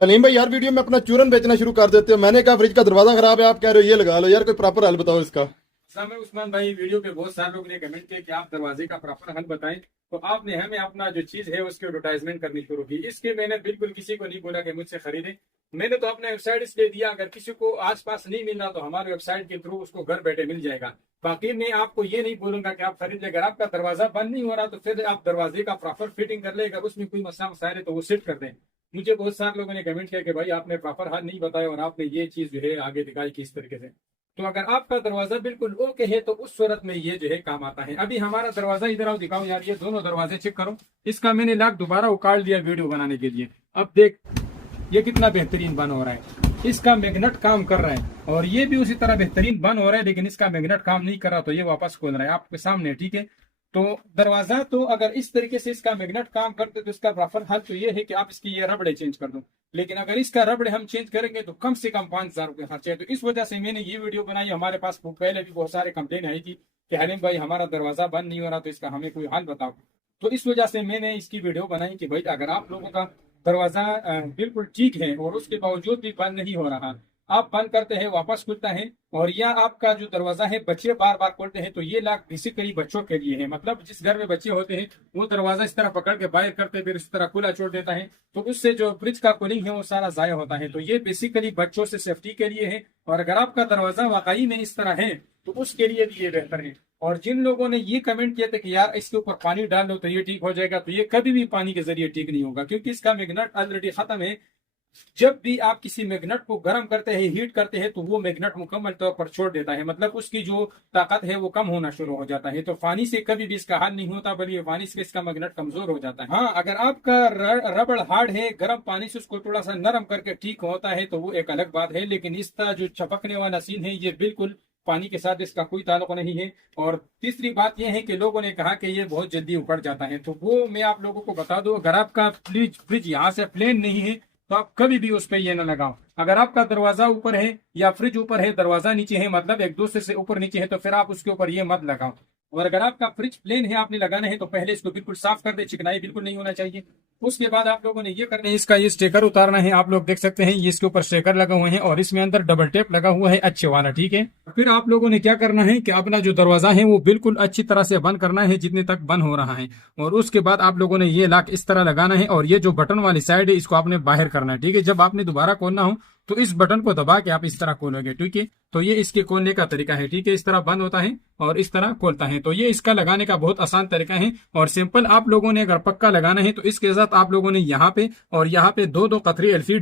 सलीम भाई यार वीडियो में अपना चूरन बेचना शुरू कर देते हो। मैंने कहा फ्रिज का दरवाजा खराब है, आप कह रहे हो ये लगा लो। यार कोई प्रॉपर हल बताओ इसका। समय उस्मान भाई, वीडियो पे बहुत सारे लोगों ने कमेंट किया कि आप दरवाजे का प्रॉपर हल बताएं, तो आपने हमें अपना जो चीज है उसकी एडवर्टाइजमेंट करनी शुरू की। इसके मैंने बिल्कुल किसी को नहीं बोला कि मुझसे खरीदे। मैंने तो अपने वेबसाइट इसलिए दिया, अगर किसी को आसपास नहीं मिल रहा तो हमारे वेबसाइट के थ्रू उसको घर बैठे मिल जाएगा। बाकी मैं आपको ये नहीं बोलूंगा कि आप खरीद ले। अगर आपका दरवाजा बंद नहीं हो रहा तो फिर आप दरवाजे का प्रॉपर फिटिंग कर ले। अगर उसमें कोई मसला मसाइल है तो वो सेट कर दें। मुझे बहुत सारे लोगों ने कमेंट किया कि भाई आपने प्रॉपर हल नहीं बताया और आपने ये चीज जो है आगे दिखाई किस तरीके से। तो अगर आपका दरवाजा बिल्कुल ओके है तो उस सूरत में ये जो है काम आता है। अभी हमारा दरवाजा इधर आओ दिखाओ यार, ये दोनों दरवाजे चेक करो। इसका मैंने लाख दोबारा उकाड़ लिया वीडियो बनाने के लिए। अब देख ये कितना बेहतरीन बन हो रहा है। इसका मैग्नेट काम कर रहा है और ये भी उसी तरह बेहतरीन बन हो रहा है, लेकिन इसका मैग्नेट काम नहीं कर रहा तो ये वापस खोल रहा है आपके सामने। ठीक है, तो दरवाजा तो अगर इस तरीके से इसका मैग्नेट काम करते तो इसका प्रॉपर हल तो ये है कि आप इसकी ये रबड़े चेंज कर दो। लेकिन अगर इसका रबड़े हम चेंज करेंगे तो कम से कम 5,000 रुपये खर्चे है। तो इस वजह से मैंने ये वीडियो बनाई। हमारे पास पहले भी बहुत सारे कंप्लेन आई थी कि हलीम भाई हमारा दरवाजा बंद नहीं हो रहा, तो इसका हमें कोई हल बताओ। तो इस वजह से मैंने इसकी वीडियो बनाई कि भाई अगर आप लोगों का दरवाजा बिल्कुल ठीक है और उसके बावजूद भी बंद नहीं हो रहा, आप बंद करते हैं वापस खुलता है, और या आपका जो दरवाजा है बच्चे बार बार खोलते हैं, तो ये लाख बेसिकली बच्चों के लिए है। मतलब जिस घर में बच्चे होते हैं वो दरवाजा इस तरह पकड़ के बाहर करते फिर इस तरह खुला छोड़ देता है, तो उससे जो फ्रिज का कूलिंग है वो सारा जाया होता है। तो ये बेसिकली बच्चों से सेफ्टी के लिए है। और अगर आपका दरवाजा वाकई में इस तरह है तो उसके लिए भी ये बेहतर है। और जिन लोगों ने ये कमेंट किया था कि यार इसके ऊपर पानी डाल लो तो ये ठीक हो जाएगा, तो ये कभी भी पानी के जरिए ठीक नहीं होगा, क्योंकि इसका मैग्नेट ऑलरेडी खत्म है। जब भी आप किसी मैग्नेट को गर्म करते हैं, हीट करते हैं, तो वो मैग्नेट मुकम्मल तौर पर छोड़ देता है। मतलब उसकी जो ताकत है वो कम होना शुरू हो जाता है। तो पानी से कभी भी इसका हल नहीं होता, बल्कि पानी से इसका मैग्नेट कमजोर हो जाता है। हाँ, अगर आपका रबड़ हार्ड है, गर्म पानी से उसको थोड़ा सा नरम करके ठीक होता है तो वो एक अलग बात है। लेकिन इसका जो चपकने वाला सीन है ये बिल्कुल पानी के साथ इसका कोई ताल्लुक नहीं है। और तीसरी बात यह है कि लोगों ने कहा कि ये बहुत जल्दी उखड़ जाता है, तो वो मैं आप लोगों को बता दूं, अगर आपका फ्रिज यहाँ से प्लेन नहीं है तो आप कभी भी उस पर ये ना लगाओ। अगर आपका दरवाजा ऊपर है या फ्रिज ऊपर है, दरवाजा नीचे है, मतलब एक दूसरे से ऊपर नीचे है, तो फिर आप उसके ऊपर ये मत लगाओ। और अगर आपका फ्रिज प्लेन है, आपने लगाना है, तो पहले इसको बिल्कुल साफ कर दे, चिकनाई बिल्कुल नहीं होना चाहिए। उसके बाद आप लोगों ने ये करना है, इसका ये स्टिकर उतारना है। आप लोग देख सकते हैं ये इसके ऊपर स्टिकर लगा हुए हैं और इसमें अंदर डबल टेप लगा हुआ है अच्छे वाला। ठीक है, फिर आप लोगों ने क्या करना है कि अपना जो दरवाजा है वो बिल्कुल अच्छी तरह से बंद करना है जितने तक बंद हो रहा है। और उसके बाद आप लोगों ने ये लॉक इस तरह लगाना है और ये जो बटन वाली साइड है इसको आपने बाहर करना है। ठीक है, जब आपने दोबारा खोलना हो तो इस बटन को दबा के आप इस तरह खोलोगे। ठीक है, तो ये इसके खोलने का तरीका है। ठीक है, इस तरह बंद होता है और इस तरह खोलता है। तो ये इसका लगाने का बहुत आसान तरीका है और सिंपल। आप लोगों ने अगर पक्का लगाना है तो इसके साथ आप लोगों ने यहाँ पे और यहाँ पे दो दो कतरी एलसीडी